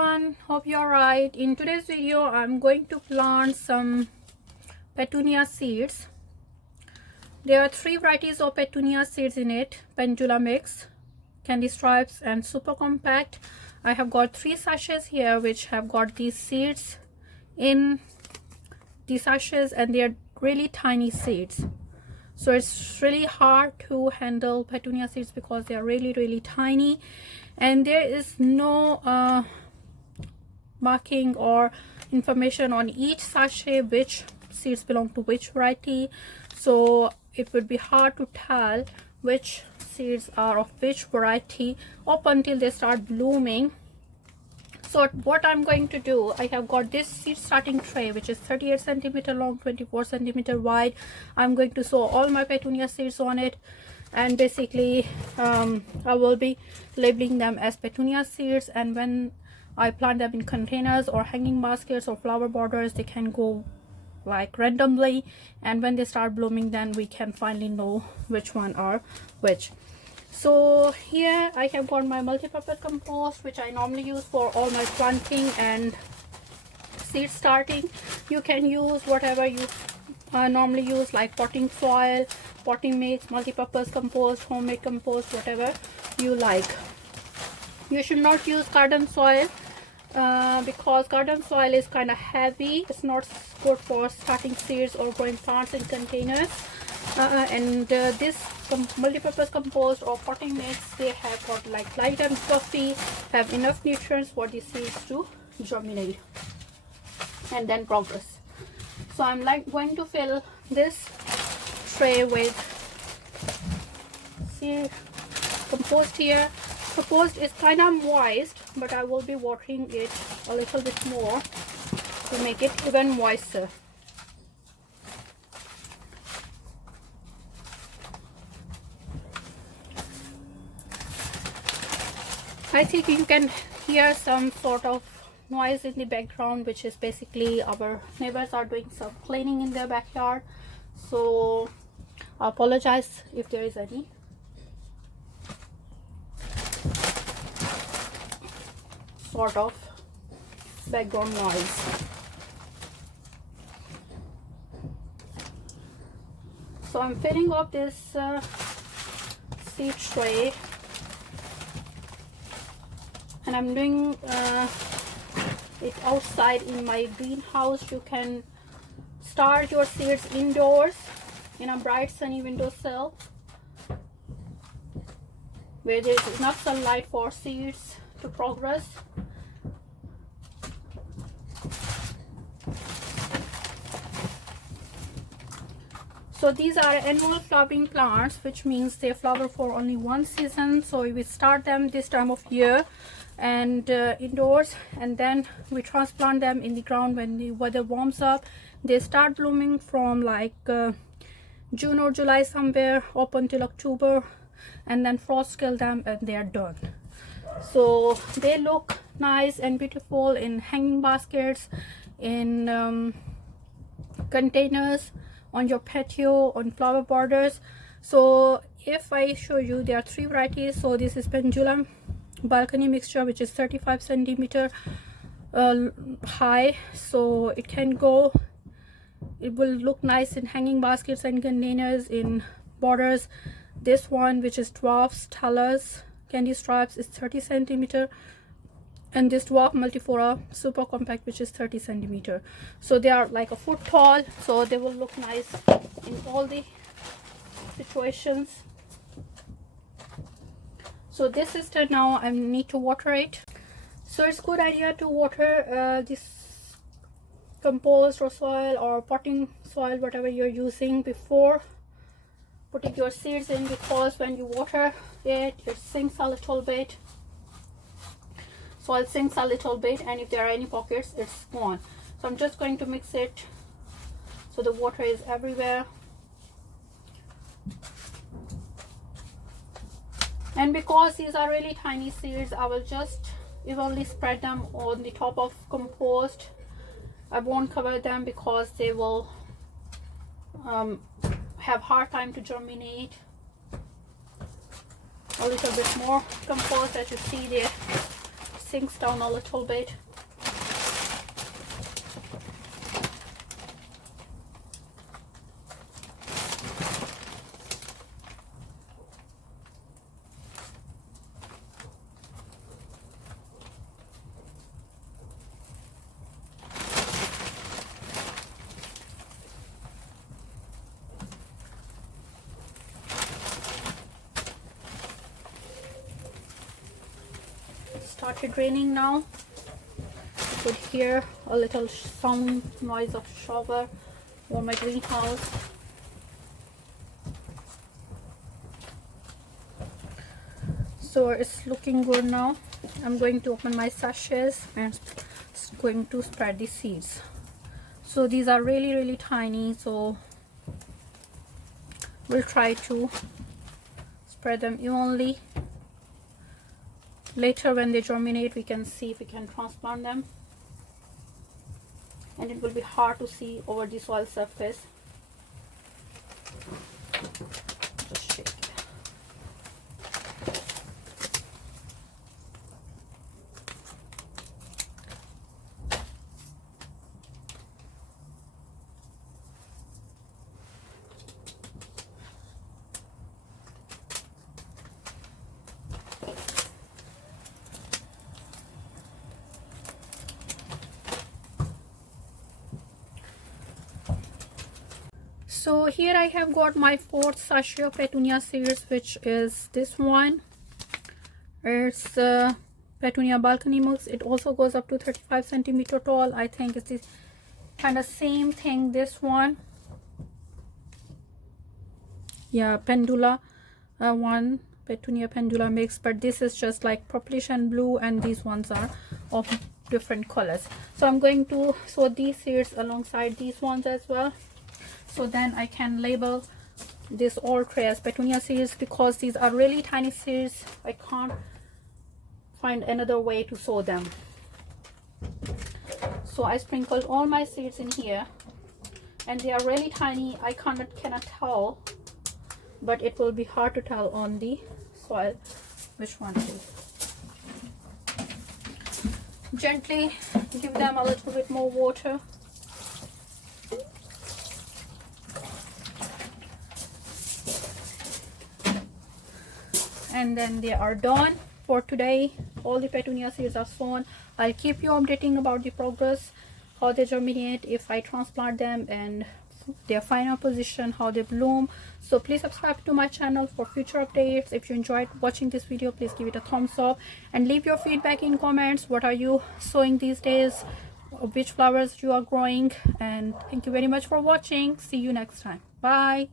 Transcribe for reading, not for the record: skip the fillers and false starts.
everyone, hope you're right. In today's video I'm going to plant some petunia seeds. There are three varieties of petunia seeds in it: pendula mix, candy stripes, and super compact. I have got 3 sachets here which have got these seeds in the sachets, and they are really tiny seeds, so it's really hard to handle petunia seeds because they are really tiny, and there is no marking or information on each sachet which seeds belong to which variety, so it would be hard to tell which seeds are of which variety up until they start blooming. So what I'm going to do, I have got this seed starting tray which is 38 centimeter long, 24 centimeter wide. I'm going to sow all my petunia seeds on it, and basically I will be labeling them as petunia seeds, and when I plant them in containers or hanging baskets or flower borders, they can go like randomly, and when they start blooming then we can finally know which one are which. So here I have got my multi-purpose compost which I normally use for all my planting and seed starting. You can use whatever you normally use, like potting soil, potting mix, multi-purpose compost, homemade compost, whatever you like. You should not use garden soil because garden soil is kind of heavy. It's not good for starting seeds or growing plants in containers. This multi-purpose compost or potting mix, they have got like light and fluffy, have enough nutrients for the seeds to germinate and then progress. So I'm going to fill this tray with seed compost here. Compost is kind of moist, but I will be watering it a little bit more to make it even moister. I think you can hear some sort of noise in the background, which is basically our neighbors are doing some cleaning in their backyard, so I apologize if there is any. Sort of background noise. So I'm filling up this seed tray, and I'm doing it outside in my greenhouse. You can start your seeds indoors in a bright sunny windowsill where there is enough sunlight for seeds to progress. So these are annual flowering plants, which means they flower for only one season. So we start them this time of year and indoors, and then we transplant them in the ground when the weather warms up. They start blooming from like June or July somewhere up until October, and then frost kill them and they are done. So they look nice and beautiful in hanging baskets, in containers, on your patio, on flower borders. So if I show you, there are 3 varieties. So this is pendulum balcony mixture, which is 35 centimeter high, so it can go, it will look nice in hanging baskets and containers, in borders. This one, which is dwarfs, talus, candy stripes, is 30 centimeter, and this dwarf multiflora super compact, which is 30 centimeter. So they are like a foot tall, so they will look nice in all the situations. So this is done now. I need to water it. So it's a good idea to water this compost or soil or potting soil, whatever you're using, before putting your seeds in, because when you water it, it sinks a little bit. Soil sinks a little bit, and if there are any pockets, it's gone. So I'm just going to mix it so the water is everywhere. And because these are really tiny seeds, I will just evenly spread them on the top of compost. I won't cover them because they will have hard time to germinate. A little bit more compost, as you see there, sinks down a little bit. Started raining now. You could hear a little sound noise of shower over my greenhouse. So it's looking good now. I'm going to open my sachets and going to spread the seeds. So these are really tiny, so we'll try to spread them evenly. Later when they germinate, we can see if we can transplant them, and it will be hard to see over the soil surface. Just shake it. So here I have got my 4th sachet of petunia seeds, which is this one. It's petunia balcony mix. It also goes up to 35 centimeter tall. I think it's the kind of same thing. This one, yeah, pendula one, petunia pendula mix, but this is just like purplish and blue, and these ones are of different colors. So I'm going to sow these seeds alongside these ones as well, so then I can label this all tray as petunia seeds. Because these are really tiny seeds, I can't find another way to sow them. So I sprinkled all my seeds in here, and they are really tiny. I cannot tell, but it will be hard to tell on the soil which one it is. Gently give them a little bit more water. And then they are done for today. All the petunia seeds are sown. I'll keep you updating about the progress, how they germinate, if I transplant them, and their final position, how they bloom. So please subscribe to my channel for future updates. If you enjoyed watching this video, please give it a thumbs up and leave your feedback in comments. What are you sowing these days? Which flowers you are growing? And thank you very much for watching. See you next time. Bye.